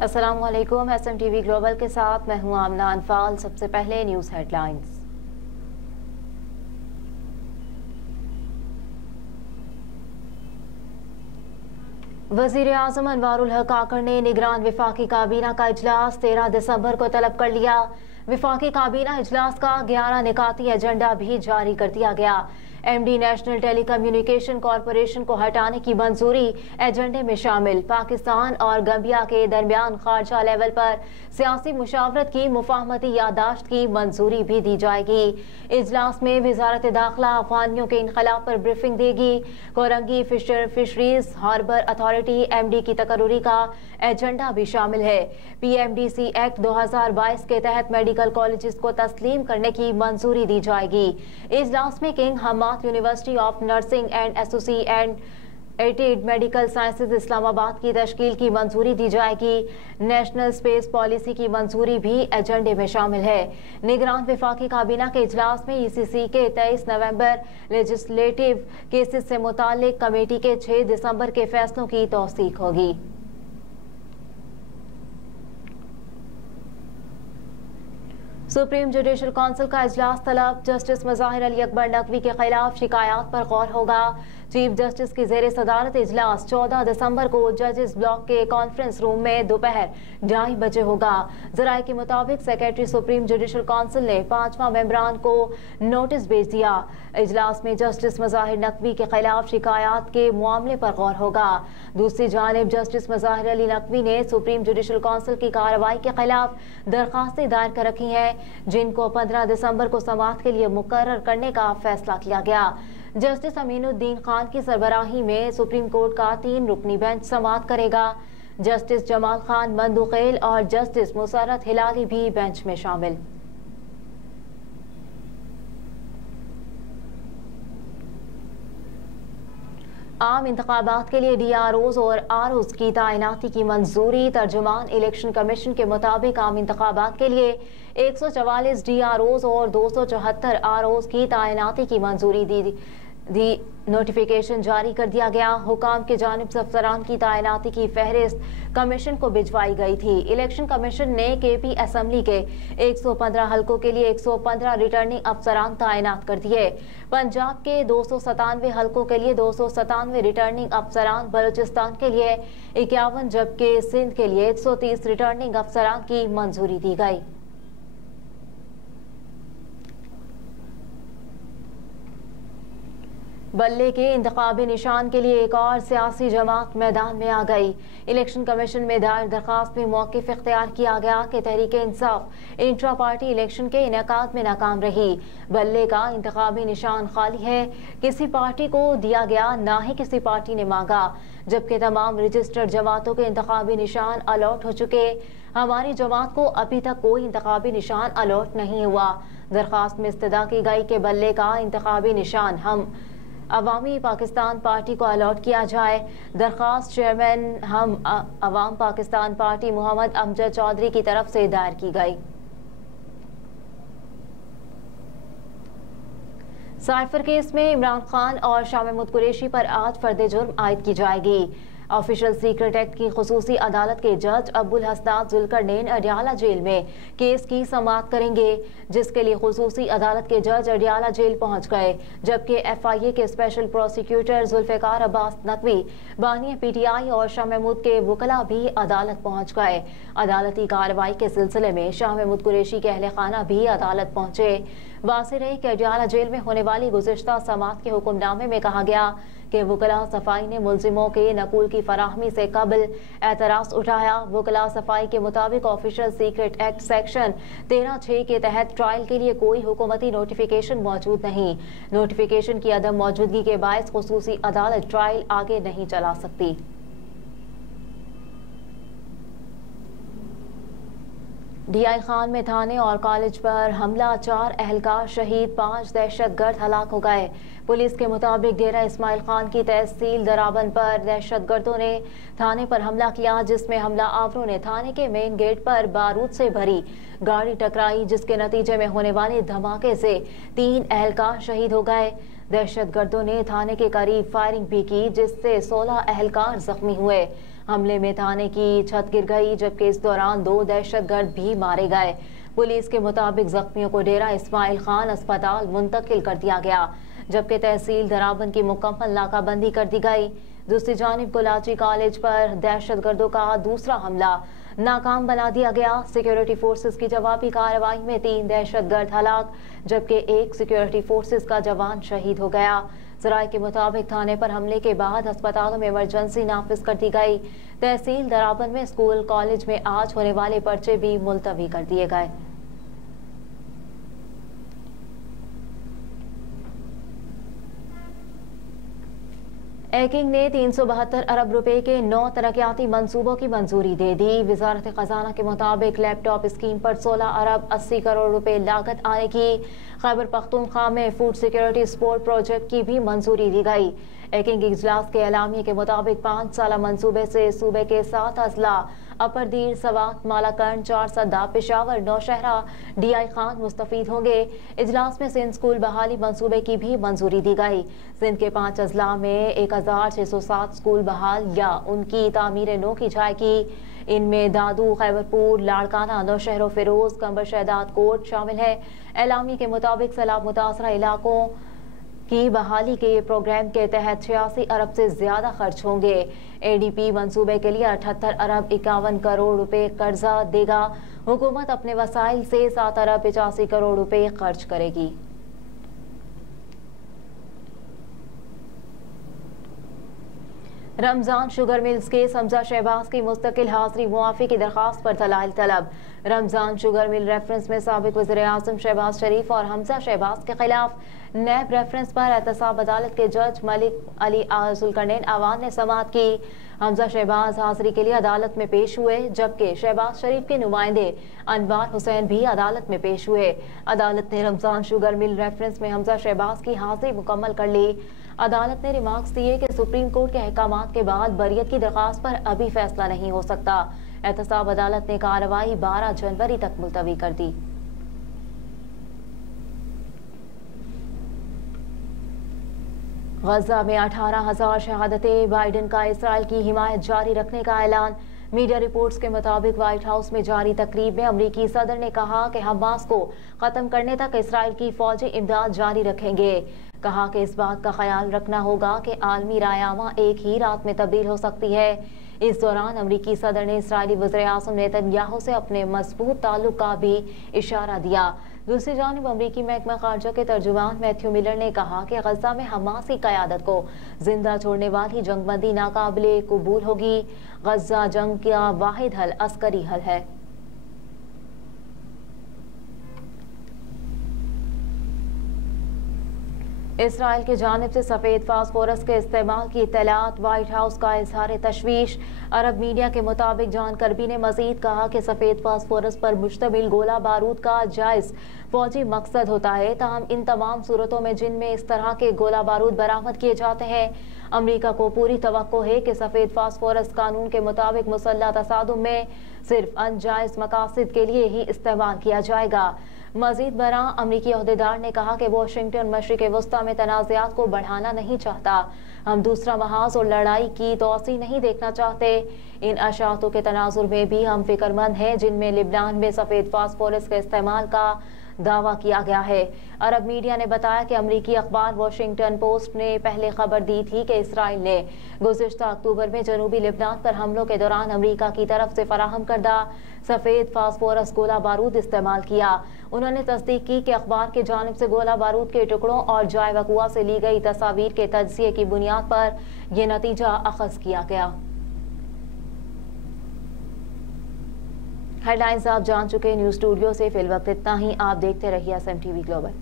अस्सलामुअलैकुम। SMTV global के साथ मैं हूं आमना अनफाल। सबसे पहले न्यूज़ हेडलाइंस। वज़ीर आज़म अनवारुल हक काकड़ ने निगरान विफाकी काबीना का इजलास 13 दिसंबर को तलब कर लिया। विफाकी काबीना इजलास का 11 निकाती एजेंडा भी जारी कर दिया गया। MD नेशनल टेलीकम्युनिकेशन कॉरपोरेशन को हटाने की मंजूरी एजेंडे में शामिल। पाकिस्तान और गम्बिया के दरमियान खारजा लेवल पर सियासी मुशावरत की मुफाहमती यादाश्त की मंजूरी भी दी जाएगी। इजलास में वजारत दाखिला अफगानियों के इनकलाब पर ब्रीफिंग देगी। Korangi fisheries harbour authority MD की तकर्री का एजेंडा भी शामिल है। PMDC एक्ट 2022 के तहत मेडिकल कॉलेज को तस्लीम करने की मंजूरी दी जाएगी। इजलास में King Hamad University of Nursing and Associated Medical Sciences Islamabad की तश्कील की मंजूरी दी जाएगी। नेशनल स्पेस पॉलिसी की मंजूरी भी एजेंडे में शामिल है। निगरान विफाकी काबीना के इजलास में ECC के 23 नवंबर लेजिस्लेटिव केसेस से मुताल्लिक कमेटी के 6 दिसंबर के फैसलों की तौसीक होगी। सुप्रीम जुडिशल काउंसिल का इजलास तलब। जस्टिस मज़ाहिर अली अकबर नकवी के खिलाफ शिकायत पर गौर होगा। चीफ जस्टिस की जेर सदारत इजलास 14 दिसंबर को जजेस ब्लॉक के कॉन्फ्रेंस रूम में दोपहर 2:30 बजे होगा। जराये के मुताबिक सेक्रेटरी सुप्रीम जुडिशल काउंसिल ने 5वां मेंबरान को नोटिस भेज दिया। इजलास में जस्टिस मज़ाहिर नकवी के खिलाफ शिकायत के मामले पर गौर होगा। दूसरी जानिब जस्टिस मज़ाहिर अली नकवी ने सुप्रीम जुडिशल काउंसिल की कार्रवाई के खिलाफ दरखास्तें दायर कर रखी हैं, जिनको 15 दिसंबर को समाअत के लिए मुकर्रर करने का फैसला किया गया। जस्टिस अमीनुद्दीन खान की सरबराही में सुप्रीम कोर्ट का 3 रुकनी बेंच समाअत करेगा। जस्टिस जमाल खान मंदुखेल और जस्टिस मुसर्रत हिलाली भी बेंच में शामिल। आम इंतखाबात के लिए DROs और ROs की तैनाती की मंजूरी। तर्जुमान इलेक्शन कमीशन के मुताबिक आम इंतखाबात के लिए 144 DROs और 274 ROs की तैनाती की मंजूरी दी। नोटिफिकेशन जारी कर दिया गया। हुकाम की जानिब से अफसरान की तैनाती की फहरिस्त कमीशन को भिजवाई गई थी। इलेक्शन कमीशन ने KP असम्बली के 115 हल्कों के लिए 115 रिटर्निंग अफसरान तैनात कर दिए। पंजाब के 297 हल्कों के लिए 297 रिटर्निंग अफसरान, बलूचिस्तान के लिए 51 जबकि सिंध के लिए 130 रिटर्निंग अफसरान की मंजूरी दी गई। बल्ले के इंतखाबी निशान के लिए एक और सियासी जमात मैदान में आ गई। इलेक्शन कमीशन में दायर दरखास्त में मौक़िफ़ इख्तियार किया गया कि Tehreek Insaf intra party election के इनेकाद में नाकाम रही। बल्ले का इंतखाबी निशान खाली है, किसी पार्टी को दिया गया, ना ही किसी पार्टी ने मांगा, जबकि तमाम रजिस्टर्ड जमातों के इंतखाबी निशान अलॉट हो चुके। हमारी जमात को अभी तक कोई इंतखाबी निशान अलॉट नहीं हुआ। दरखास्त में इस्तदा की गई कि बल्ले का इंतखाबी निशान हम अवामी पाकिस्तान पार्टी को अलॉट किया जाए। दरखास्त चेयरमैन हम अवाम पाकिस्तान पार्टी मोहम्मद अमजद चौधरी की तरफ से दायर की गई। साइफर केस में इमरान खान और शाह महमूद कुरैशी पर आज फर्द जुर्म आयद की जाएगी। ऑफिशियल सीक्रेट एक्ट की खुसूसी अदालत के जज अब्दुल हसनात जुल्करनैन अडियाला जेल में केस की समाअत करेंगे, जिसके लिए खुसूसी अदालत के जज अडियाला जेल पहुंच गए, जबकि FIA के स्पेशल प्रोसिक्यूटर जुल्फिकार अब्बास नकवी, बानी PTI और शाह महमूद के वकला भी अदालत पहुंच गए। अदालती कार्रवाई के सिलसिले में शाह महमूद कुरैशी के अहले खाना भी अदालत पहुंचे। वाज़ेह रहे कि अडियाला जेल में होने वाली गुज़िश्ता समाअत के हुक्मनामे में कहा गया कि वकला सफाई ने मुल्जिमों के नकूल की फराहमी से कबल एतराज़ उठाया। वकला सफाई के मुताबिक ऑफिशियल सीक्रेट एक्ट सेक्शन 13(6) के तहत ट्रायल के लिए कोई हुकूमती नोटिफिकेशन मौजूद नहीं। नोटिफिकेशन की अदम मौजूदगी के बायस खुसूसी अदालत ट्रायल आगे नहीं चला सकती। DI खान में थाने और कॉलेज पर हमला, 4 अहलकार शहीद, 5 दहशतगर्द हलाक हो गए। पुलिस के मुताबिक डेरा इस्माइल खान की तहसील दराबन पर दहशतगर्दों ने थाने पर हमला किया, जिसमें हमला आवरों ने थाने के मेन गेट पर बारूद से भरी गाड़ी टकराई, जिसके नतीजे में होने वाले धमाके से 3 अहलकार शहीद हो गए। दहशतगर्दों ने थाने के करीब फायरिंग भी की, जिससे 16 अहलकार जख्मी हुए। हमले में थाने की छत गिर गई, जबकि इस दौरान 2 दहशतगर्द भी मारे गए। पुलिस के मुताबिक जख्मियों को डेरा इस्माइल खान अस्पताल मुंतकिल कर दिया गया, जबकि तहसील दराबन की मुकम्मल नाकाबंदी कर दी गई। दूसरी जानिब गुलाची कॉलेज पर दहशतगर्दों का दूसरा हमला नाकाम बना दिया गया। सिक्योरिटी फोर्सेस की जवाबी कार्रवाई में 3 दहशतगर्द हलाक, जबकि 1 सिक्योरिटी फोर्सेस का जवान शहीद हो गया। जराये के मुताबिक थाने पर हमले के बाद अस्पतालों में इमरजेंसी नाफिज कर दी गई। तहसील दराबन में स्कूल कॉलेज में आज होने वाले पर्चे भी मुलतवी कर दिए गए। एकिंग ने 372 अरब रुपए के 9 तरक्याती मंसूबों की मंजूरी दे दी। वजारत खजाना के मुताबिक लैपटॉप स्कीम पर 16 अरब 80 करोड़ रुपए लागत आने की। खैबर पख्तूनख्वा में फूड सिक्योरिटी सपोर्ट प्रोजेक्ट की भी मंजूरी दी गई। एकिंग इजलास के एलामिया के मुताबिक 5 साला मंसूबे से सूबे के 7 अजला अपर दीर, सवात, मालाकंड, 4 सद्दा, पेशावर, नौशहरा, DI खान मुस्तफीद होंगे। इजलास में सिंध स्कूल बहाली मंसूबे की भी मंजूरी दी गई। सिंध के 5 अजला में 1607 स्कूल बहाल या उनकी तामीर नो की जाएगी। इनमें दादू, खैबरपुर, लाड़काना, नौशहर, फिरोज, कंबर शहदाद कोट शामिल है। एलामी के मुताबिक सैलाब मुतासरा इलाकों की बहाली के प्रोग्राम के तहत 86 अरब से ज्यादा खर्च होंगे। ADP मंसूबे के लिए 78 अरब 51 करोड़ रुपए कर्जा देगा। हुकूमत अपने वसाइल से 7 अरब 85 करोड़ रुपए खर्च करेगी। रमजान शुगर मिल्स के हमजा शहबाज की मुस्तकिल हाजिरी मुआफी की दरखास्त पर दलाइल तलब। रमजान शुगर मिल रेफरेंस में साबिक वज़ीर आज़म शहबाज शरीफ और हमजा शहबाज के खिलाफ नैब रेफरेंस पर एहतसाब अदालत के जज मलिक अली जुल्करनैन आवान ने समाअत की। हमजा शहबाज हाजिरी के लिए अदालत में पेश हुए, जबकि शहबाज शरीफ के नुमाइंदे अनवार हुसैन भी अदालत में पेश हुए। अदालत ने रमजान शुगर मिल रेफरेंस में हमजा शहबाज की हाजिरी मुकम्मल कर ली। अदालत ने रिमार्क्स दिए कि सुप्रीम कोर्ट के अहकामात के बाद बरियत की दरखास्त पर अभी फैसला नहीं हो सकता। एहतसाब अदालत ने कार्रवाई 12 जनवरी तक मुलतवी कर दी। गजा में 18,000 शहादतें, बाइडन का इसराइल की हिमायत जारी रखने का ऐलान। मीडिया रिपोर्ट्स के मुताबिक व्हाइट हाउस में जारी तकरीब में अमरीकी सदर ने कहा कि हमास को खत्म करने तक इसराइल की फौजी इमदाद जारी रखेंगे। कहा कि इस बात का ख्याल रखना होगा कि आलमी रायनामा एक ही रात में तब्दील हो सकती है। इस दौरान अमरीकी सदर ने इस्राएली वज़ीर आज़म नेतन्याहू से अपने मजबूत ताल्लुक का भी इशारा दिया। दूसरी जानिब अमरीकी महकमा खारजा के तर्जुमान मैथ्यू मिलर ने कहा कि गजा में हमास की क़यादत को जिंदा छोड़ने वाली जंगबंदी नाकाबिले कबूल होगी। गजा जंग का वाहिद हल अस्करी हल है। इसराइल की जानिब से सफेद फास्फोरस के इस्तेमाल की इत्तलात, व्हाइट हाउस का इजहार तशवीश। अरब मीडिया के मुताबिक जॉन कर्बी ने मजीद कहा कि सफेद फास्फोरस पर मुश्तमिल गोला बारूद का जायज फौजी मकसद होता है, ताहम इन तमाम सूरतों में जिनमें इस तरह के गोला बारूद बरामद किए जाते हैं, अमरीका को पूरी तवक्को है कि सफेद फास्फोरस कानून के मुताबिक मुसल्लह तसादुम में सिर्फ अनजायज मकासद के लिए ही इस्तेमाल किया जाएगा। मजीद बरा अमरीकी अहदेदार ने कहा कि वाशिंगटन मशरिक़ वस्ता में तनाज़ात को बढ़ाना नहीं चाहता। हम दूसरा महाज और लड़ाई की तोसी नहीं देखना चाहते। इन अशातों के तनाजुर में भी हम फिक्रमंद हैं जिनमें लिबनान में सफेद फास्फोरस के इस्तेमाल का दावा किया गया है। अरब मीडिया ने बताया कि अमरीकी अखबार वाशिंगटन पोस्ट ने पहले खबर दी थी कि इसराइल ने गुज़िश्ता अक्टूबर में जनूबी लिबनान पर हमलों के दौरान अमरीका की तरफ से फराहम करदा सफेद फास्फोरस गोला बारूद इस्तेमाल किया। उन्होंने तस्दीक की कि अखबार की जानिब से गोला बारूद के टुकड़ों और जाय वकुआ से ली गई तस्वीर के तज्जिये की बुनियाद पर यह नतीजा अखज़ किया गया। हेडलाइंस आप जान चुके। न्यूज़ स्टूडियो से फिलवक्त इतना ही। आप देखते रहिए SMTV ग्लोबल।